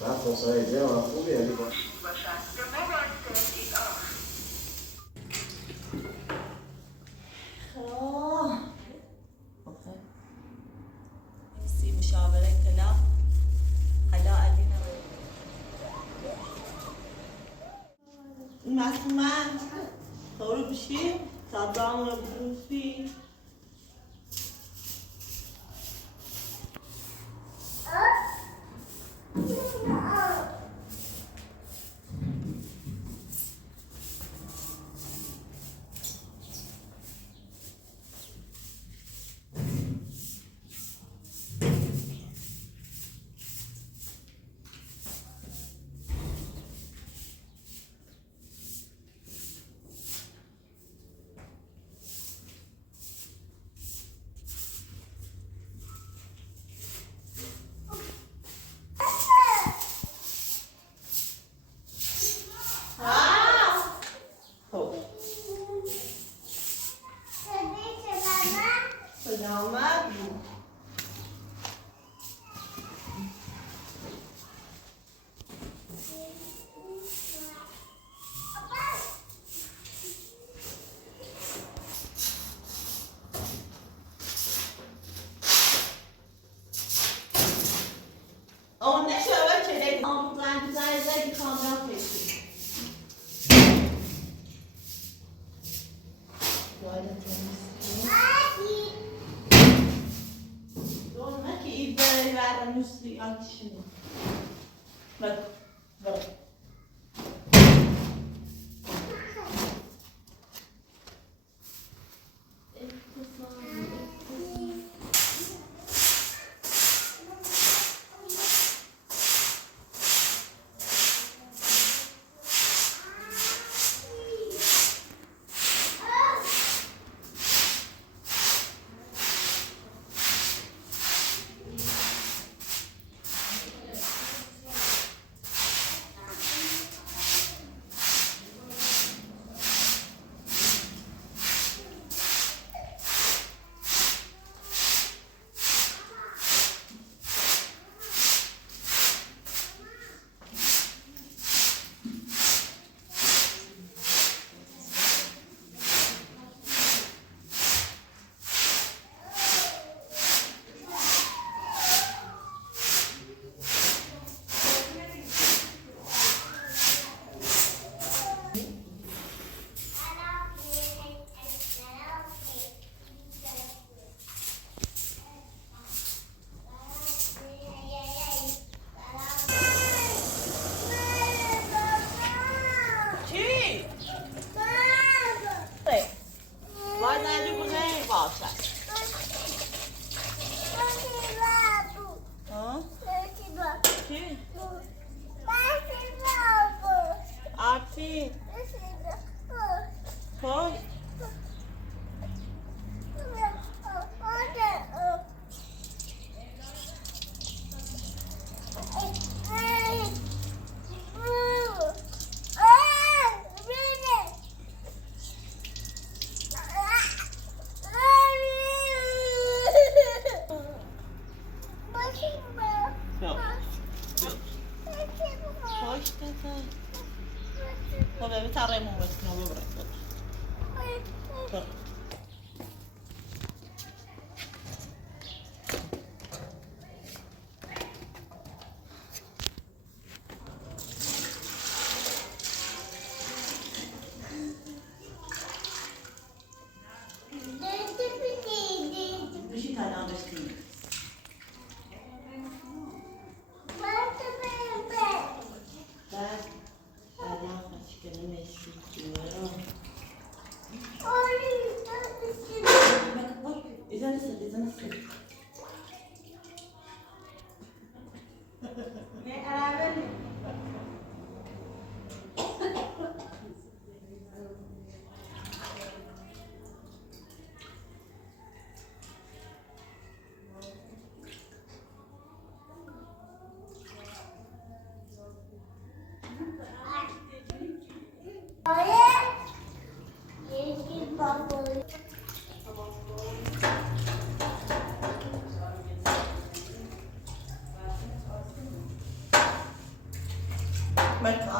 رفت مصاحبه ما خوبی علی با نسي مشاورة كلام علاء علينا مسمع خورو بشي صدام بروسي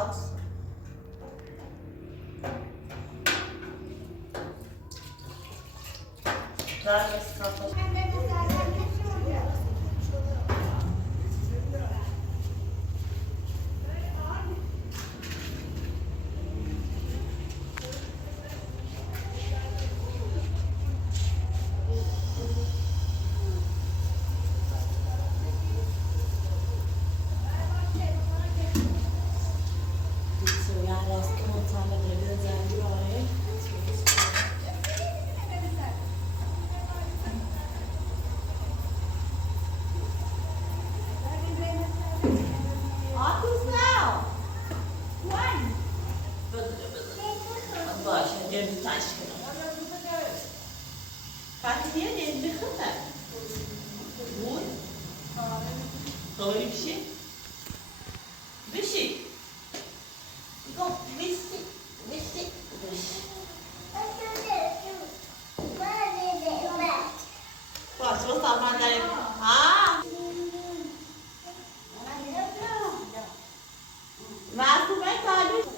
راست در استفاده Fatih'e de elini kırma. Vur. Doğru bir şey. Bir şey. Yok, bir şey. Bir şey. Bir şey. Bak, şu zamanlar ha. Masum ben kaldım.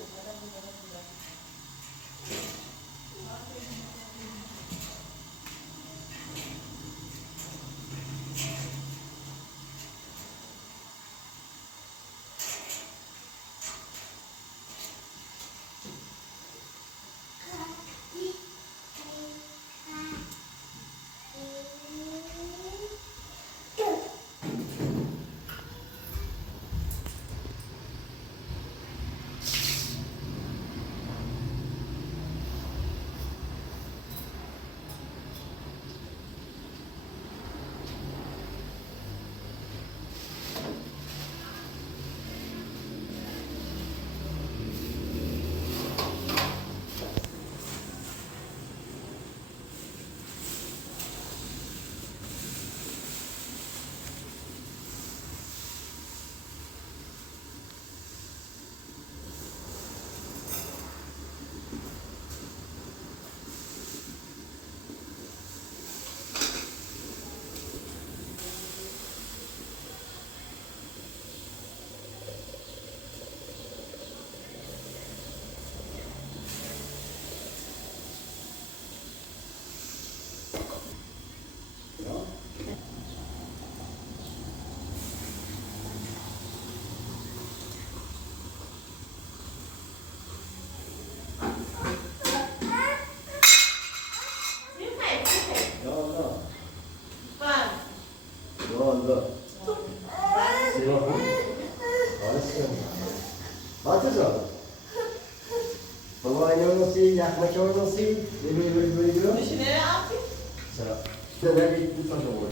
Yakmak nasıl? Yemeği böyle diyor. Düşünerek atayım. Mesela. Neler gitti taşa boy.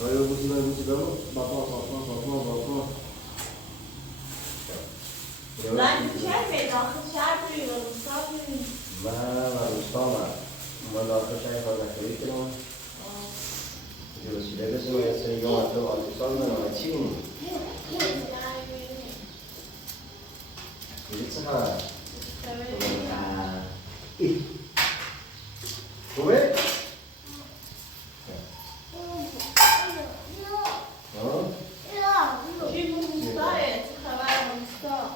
Böyle bu da bakma. Ben düşer miydi? Akışar duyuyorum. Sabırım. Mustafa. Mas akışar fazla kıyıkır mı? Diyor, size de söylüyorsun. Yok artık alışsanlar ama çiğin. Giditsin ha. Come? Kim usta et? Haber usta.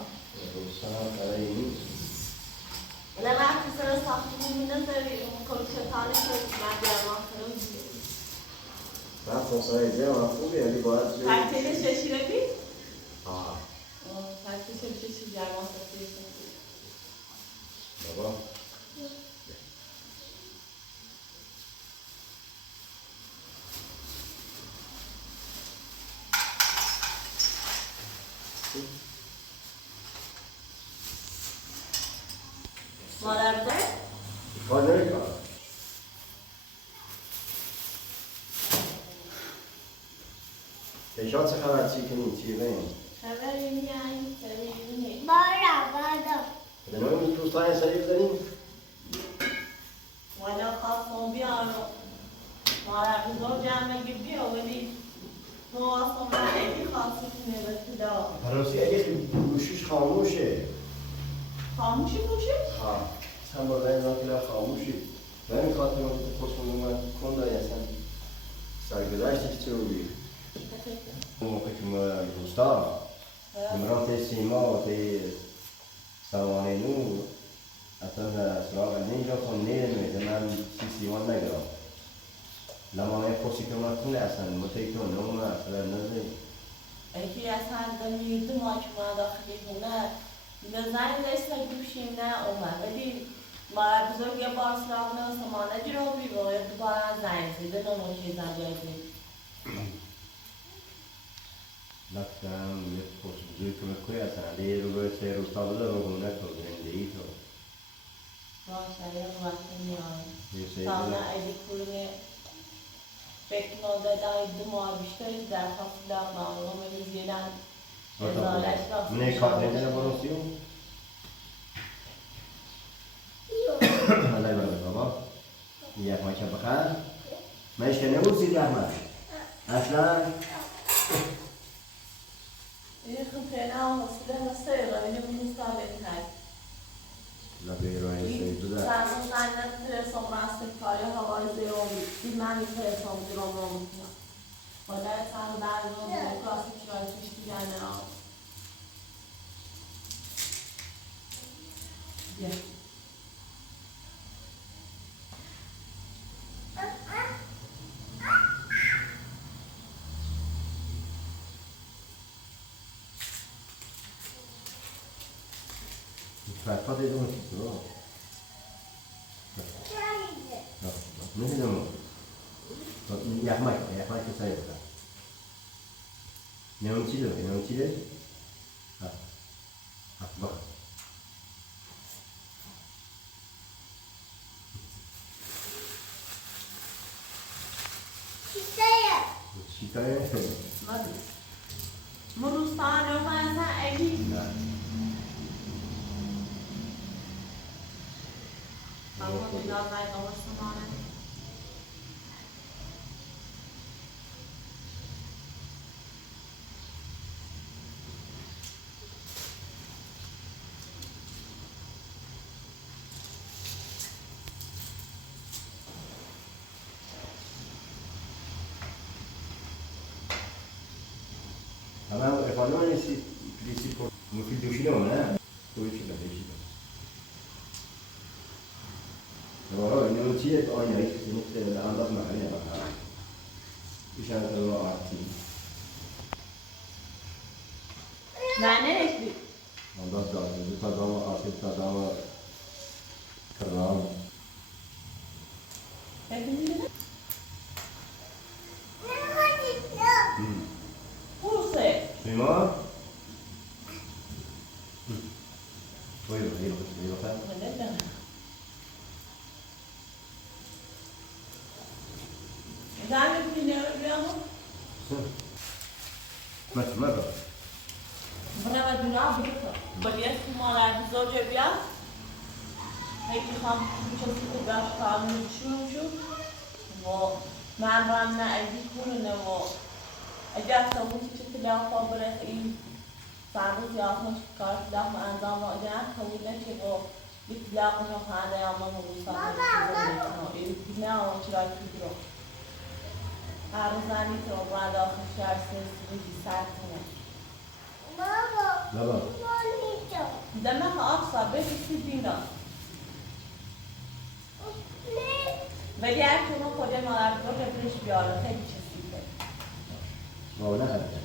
Ben artık sana sahtımı nasıl konuşatanı ben de anlatırım. Ben konuşayım ama bu bir eli var. Herkese şaşırabilir. Aa. Herkese şaşıracağım anlatıyorsun. Baba. Nerede? Nerede? Yaşat sefer çiğneyin, çiğneyin. Severim yani, severim. Bağırdım. Ben onu bir tustaya sayıklayayım. Valla kalsın bir ara. Valla biz o camiye gidiyor, öyle doğa sonra evi kalsın ne daha. Parası elik uşuş kalmış şey. Kalmış mı bu şey? Ha. Sen burada en azından kalmış şey. Ben katılıyorum bu koşuluma konuda ya sen. Saygılar işte oluyor. Ama peki Mustafa. مرات سیما و تی سوانه نو اصلا سراغ نینجا کن نیرمی من سیوان نگرم لما من پوسی که من کنه اصلا متیتون نوم اصلا نزدی یکی اصلا دمیردم که ما داخلی خونه به زنگ داشته گوشیم نه اومد ولی مادر بزرگ یه بار سراغ نه سمانه جرابی باید دوباره زنگ زیده نموشی زنگ جایدی لطفاً یه پوست بزرگی که مکوی اصلا دیگه رو باید سه روز تا بده رو گونه تو زندگی تو باشه یه وقت میان یه سه سامنه ایدی کنه فکر نده دایی دو ماه بیشتری در خواست داغ نامه میزیدن ازالش را نه کار نمیدنه براسیو الله يبارك بابا وياك ما يشبه خير ما يشكي نقول سيدي احمد اصلا یه خیلی حوصله مسته و اینو مستعمل کرد. لا بيروي سيدي ده سرمون قنات ترسم راست کاری هوای زیادی دید من میترسم درام میکنم. باید سر در رو کلاسی چرایی توش دیگر نه. بیا. فقط يدوم الفطور من يدوم يا أحمد كسائر نعم تيجي ها بقى شتاية مروستان و مثلا ایدی. اما دیگر باید آورستمانه. أنا إخواننا نسي مفيد دوشيلون ها دوشيلون إنه تيجي أنا عايش في نقطة الآن بسمع عليها بقى إشارة الله عارفين معنی ایشی. الله داد تا دام عارفين تا دام كرام ببینید. بوسه. سيما ويلا نمیدونم. زمین بینه بیامو. ما برای دنیا بیرون. باید مادر بزرگ بیاد. هیچی خام چیزی که باش کامل شو و من رام نه ایدی کنه و اگر سویی چیزی که خبره این فرض یا خود کار دام انجام اگر کویله که و بیشتر کنه خانه یا ما موسیقی این نه اون چرایی که هر زنی که بعد آخر شهر سویی سر کنه. بابا دم آب بیشتر دینا. ولی اگه تو خود مادر بزرگ بهش بیاره خیلی چیزی کنه. بابا نه هرچه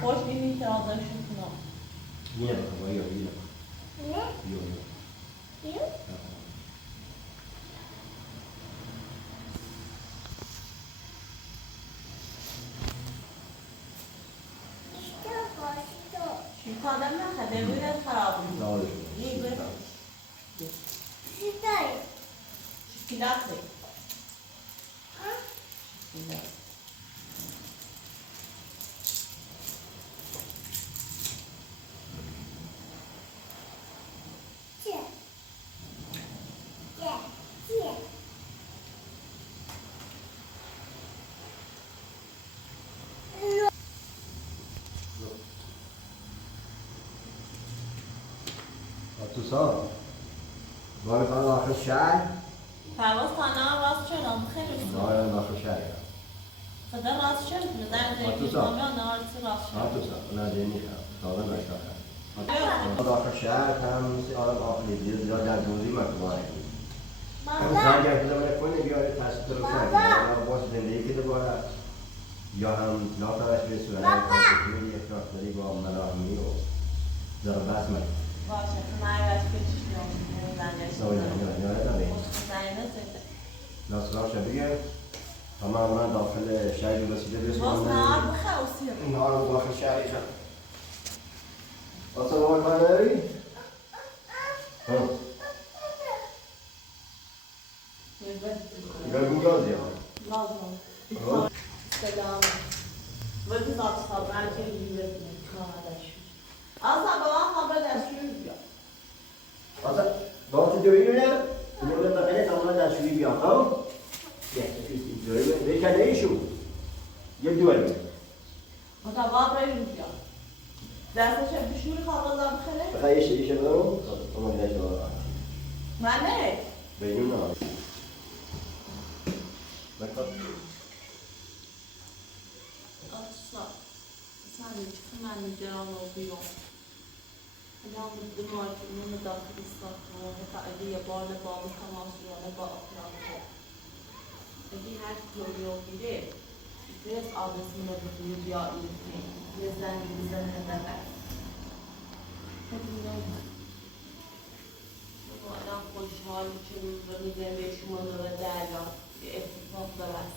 خوش بینی که آزادشون کنم. یه بابا یه شیطان نخده بوده خراب بود. این بود. شکلات. اتصال وارد آن آخر شهر پرواز خانه راست شدم خیلی وارد آخر شهر فده راس شمس مزاج زي كمان نهار راس شمس. تو نه دینی تازه نشده. داخل شهر هم مثل آدم آخری زیاد در جوزی مکمونه. زنگ اگه من کنی بیاره تصویر رو کنی. یا باز زندگی که دوباره یا هم ناتوانش بیسونه. تصویری افراد داری با ملاهمی و ضربت مکن. باشه خنای پیشش زنگش. ناصرش بگیر. اما من داخل شهر مسجد بیسونه. باز نهار بخواستی. نهار داخل شهری شد. اصلا وای کار نداری؟ گرگو گازی ها؟ لازم. سلام. وقتی زاد صبران که لیبر کاملا شد. اصلا با آن خبر دستشویی بیا. اصلا دارت دویی نه؟ اینو بقیه کاملا دستشویی بیا ها؟ بیکنه ایشو. یک دویی. متواب رای بیا. دستش بشوری خواهد دام خیلی؟ بخواه ایشه بدارم؟ اما دیگه دارم. من نه. بگیم نه. بکن. سامی چه من می‌دارم و بیام. الان دنبال کنم داخل ساختمان فعلی بال باب تماشاگران با اطلاعات. اگه هر کلویو بیره، بیشتر آدرسی نبودی بیا ایرانی. یه زنگ میزنه نبود. الان خوشحال که رو میگم به شما داره دریا یه اتفاق دارد.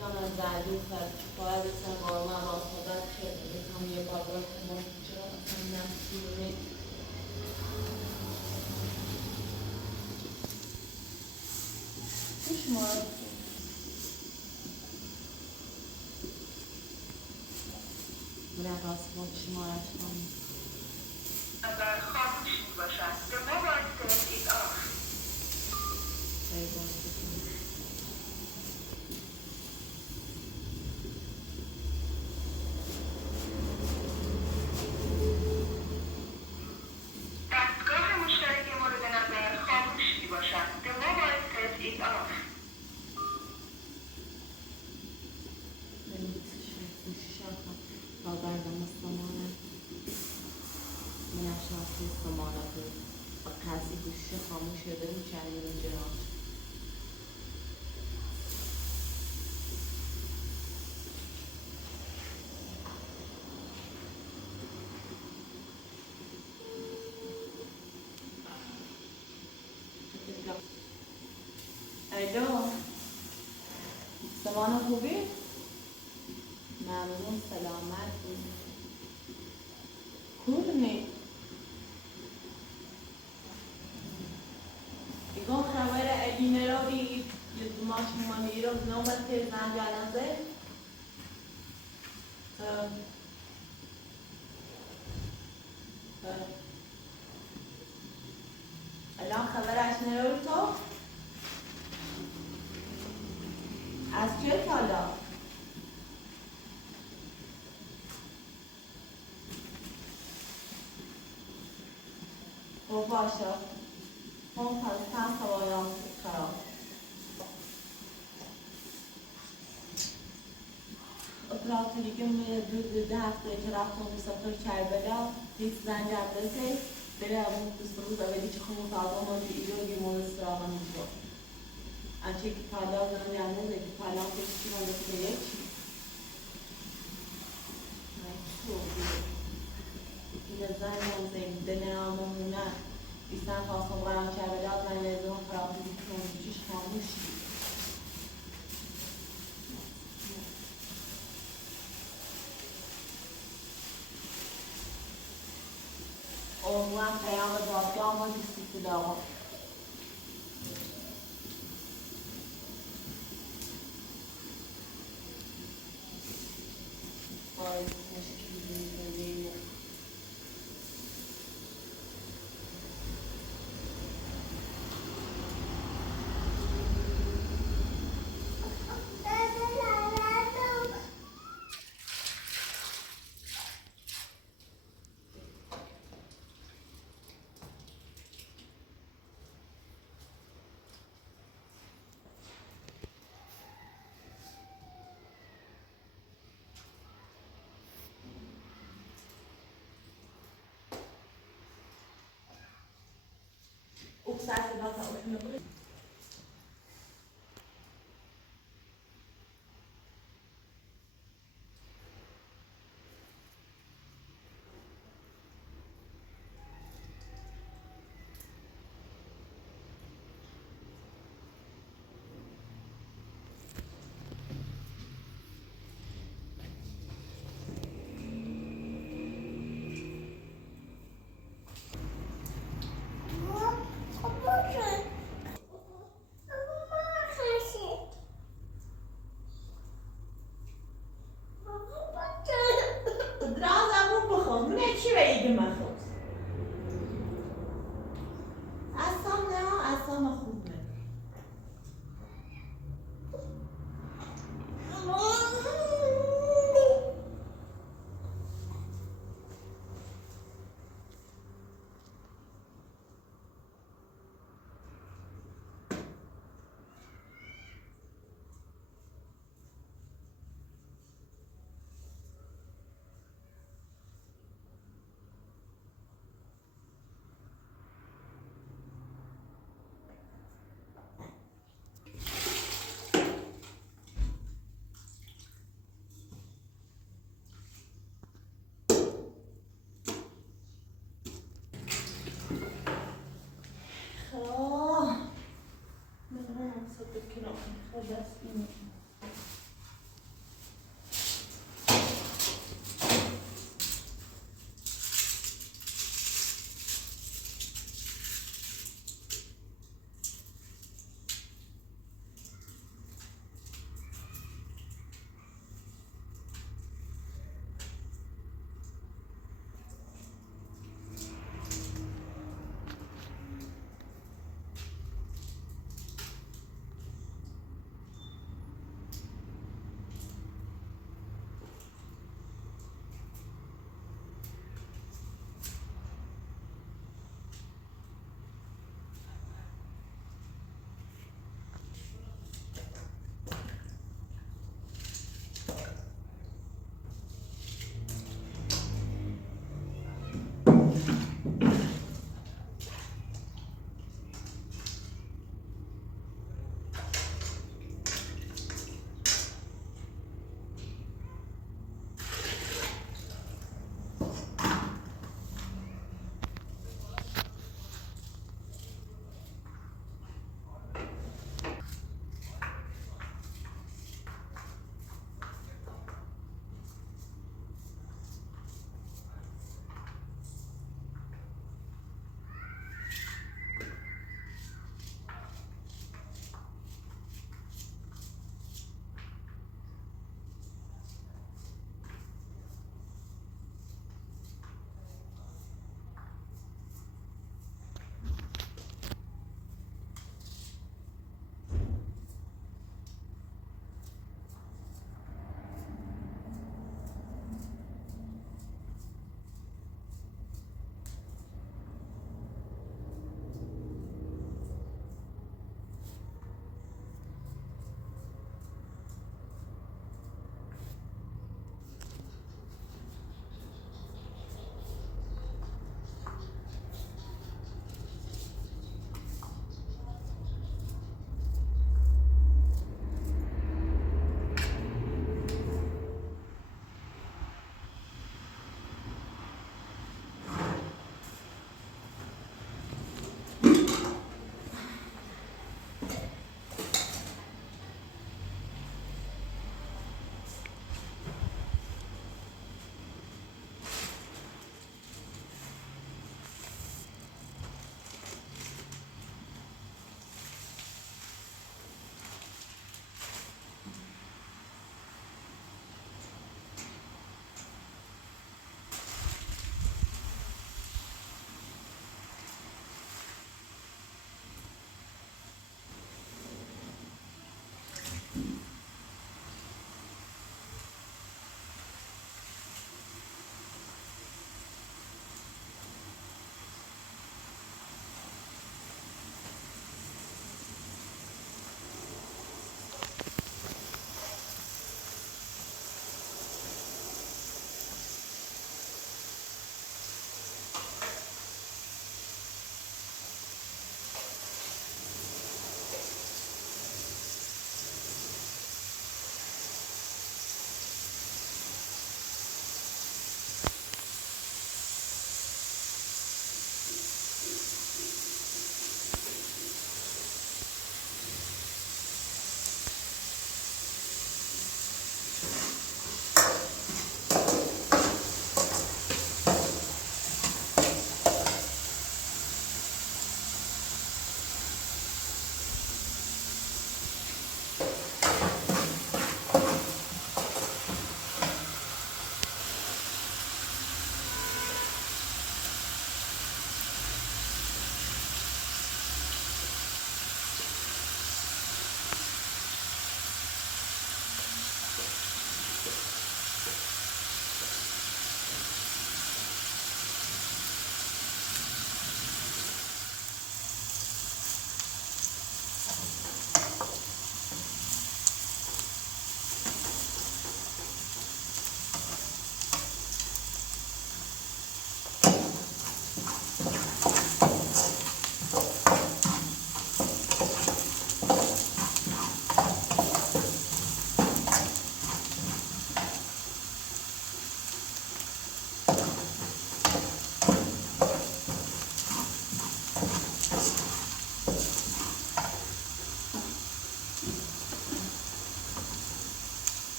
یا من زردی کرد که باید بسن قارمه راسمدت که بکنم یه بابا کنم چرا اصلا نمسیونه خوش مارد من راسمد شمارش کنم اگر خاموش می باشد به موبایل ترید آف دستگاه مشترک مورد نظر خاموش می باشد به موبایل ترید آف کسی گوشش خاموش شده می‌کنه اینجا الو سلام خوبی؟ ممنون سلامت کورنی ایگون خبر ادینه رو بگید یه ماش مانی رو نوبت زن جنازه الان خبر اشنه رو تو از چه تالا خب باشه خب پس پس هوایان خراب اپراتوری که دو هفته که رفتم مسافر کربلا یک زن جبرسه بره همون دوست روز اولی که خمون فردا ما دیگه رو گیمون استراغا میشود انچه که پلا دارم یعنی که پلا کشی من دسته یکی این زن موزیم دنه آمونه بیستن خواستم قرار کربلا زن یزدان فراتوری که اونجوشش خاموشی عموما پیام دادگاه ما دیستی داغا باید مشکلی بگیم ساعت البطا وإحنا بغير درازا مو بخور نچی ویدی مخوز اصلا خوبه خب من صدق کنم خب دست اینو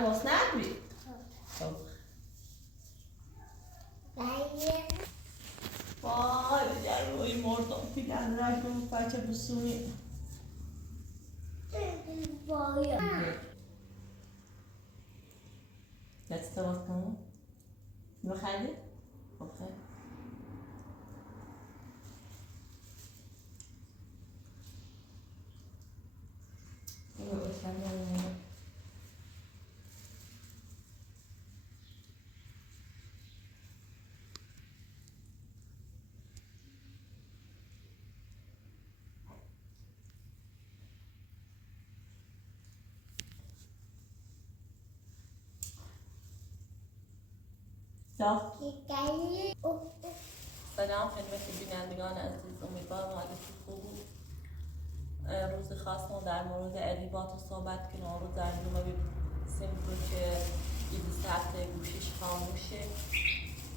لباس نداری؟ خب وای بگر روی مردم پیدن رفتم بچه بسونی دست باز کنم میخوایی؟ خب خیلی سلام خدمت بینندگان عزیز، امیدوارم حالتون خوب بود. روز خواستم در مورد علی با تو صحبت کنم. روز انجام سیمپل که ایدی ساعت گوشیش خاموشه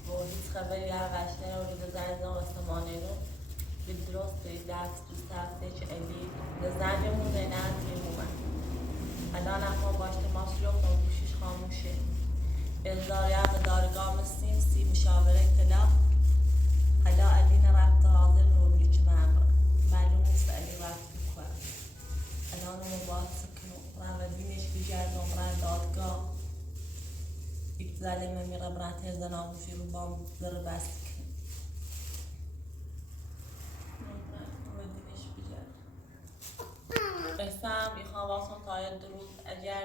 و هیچ خبری ازش نمیاد. زنجان استمانه رو به درست به درس دو ساعتش علی زنجمون نه میمونه. الان اما باش تماس گرفتم گوشیش خاموشه. ازداری هم دارگاه مستیم سی مشاوره اطلاع حالا علی نرفته حاضر روی که معلوم نیست علی رفت کنم. الان رو باید سکنم و دینش بگردم رن دادگاه یک ظالمه میرم رن زناموشی رو با زر بست کنم و دینش بگردم قسم میخوام واسم تاید روز اگر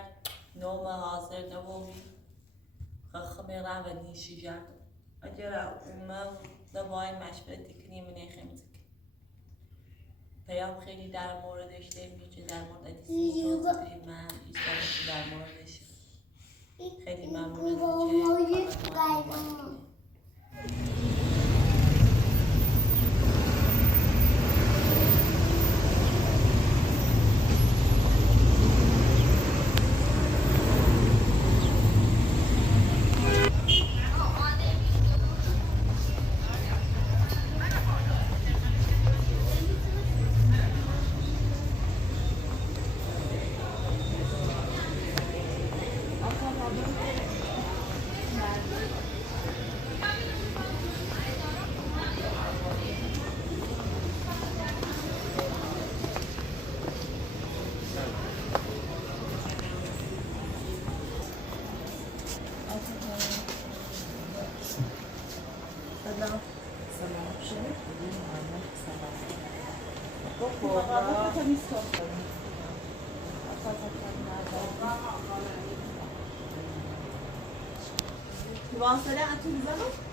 نوم حاضر نبومی خخمه را و دیشی جردم اگر اومم دوای مشورتی کنیم نخیمتک پیام خیلی در موردش نمیشه در مورد دیسی من ایستانشی در موردش خیلی ممنون از واصله انتو بزنم؟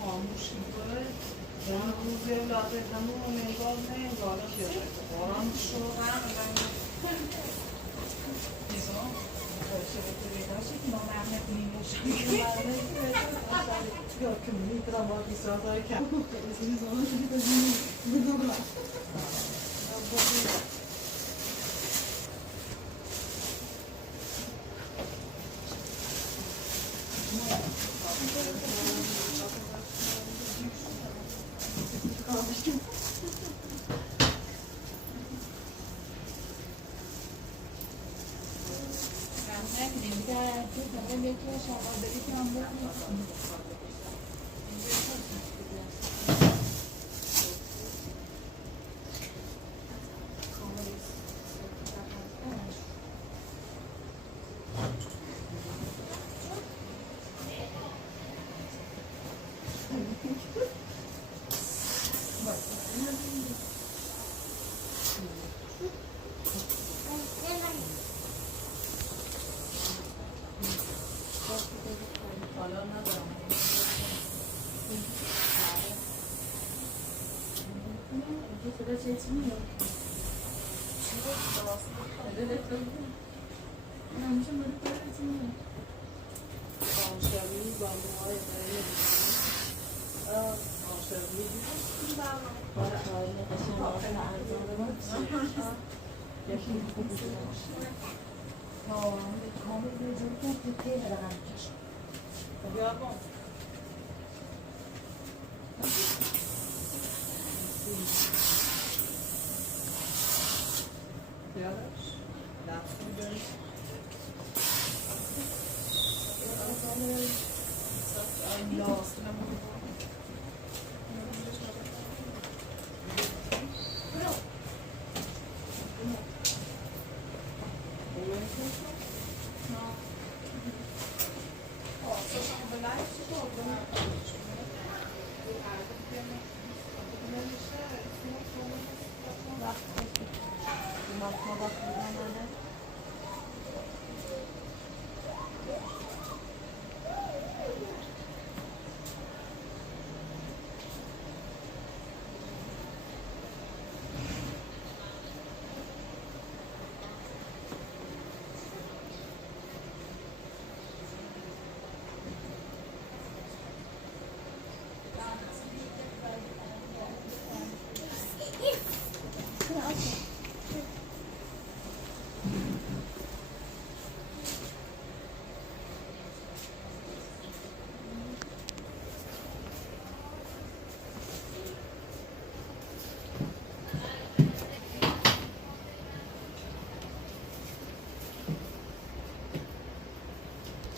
خاموش میکنه اون روزی لاته همون نگاه نگاه که باران شدن نگاه باشه به تویداشی که ما مرمت نیموشی یا که میترم با بیسراتای کم این زمان شدی بزنی نمیدیم دیگه هر هفته تقریبا یکی رو شما داری که هم بکنیم.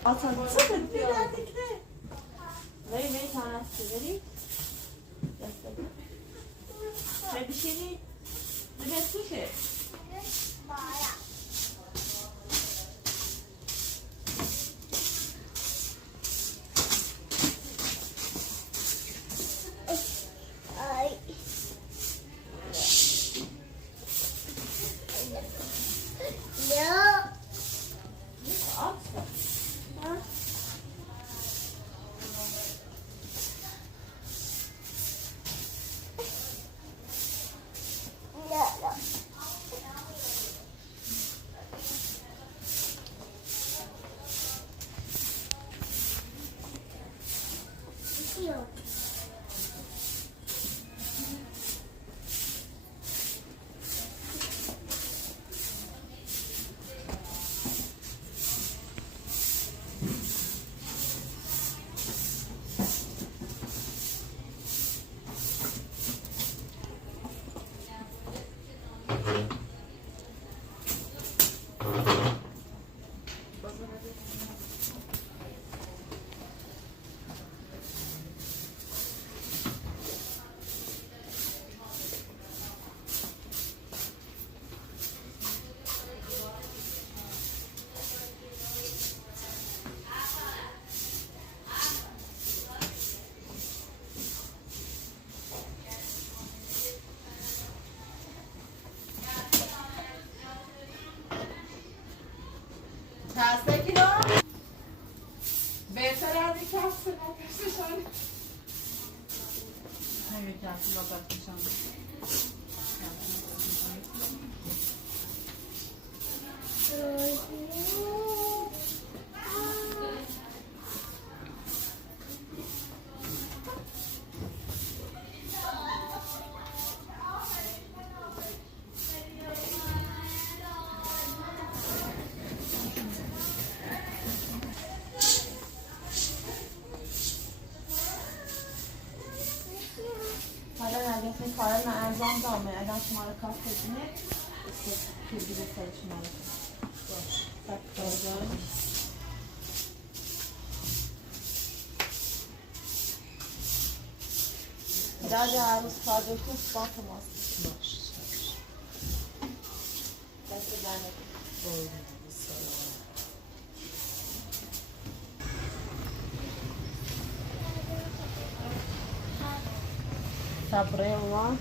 Atalım. Sakın birazcık ne? Very tanesi very. Ne bir şey değil. Ne bir şey. تاسه کیلو بهتر از این کاسه نکشتشان همین کاسه نکشتشان این کارا من انجام دامه اگر شما رو کار کنید که دیگه سرش ماله باش راجع عروس خادوكو فاطمة بس جانب صبري الله.